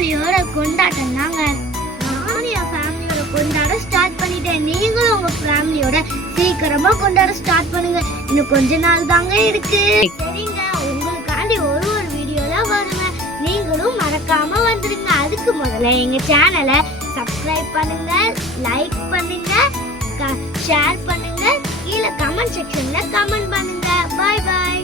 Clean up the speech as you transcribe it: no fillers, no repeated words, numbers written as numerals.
ஃபேமிலியோட கொண்டாட்டம் தாங்க. நானும் என் ஃபேமிலியோட கொண்டாட ஸ்டார்ட் பண்ணிட்டேன். நீங்களும் உங்க ஃபேமிலியோட சீக்கிரமா கொண்டாட ஸ்டார்ட் பண்ணுங்க. இன்னும் கொஞ்ச நாள் தாங்க இருக்கு. சரிங்க, உங்களுக்காண்டி ஒரு வீடியோல வருங்க. நீங்களும் மறக்காம வந்துருங்க. அதுக்கு முதல்ல எங்க சேனலை சப்ஸ்கிரைப் பண்ணுங்க, லைக் பண்ணுங்க, ஷேர் பண்ணுங்க, கீழே கமெண்ட் செக்ஷன்ல கமெண்ட் பண்ணுங்க. பாய் பாய்.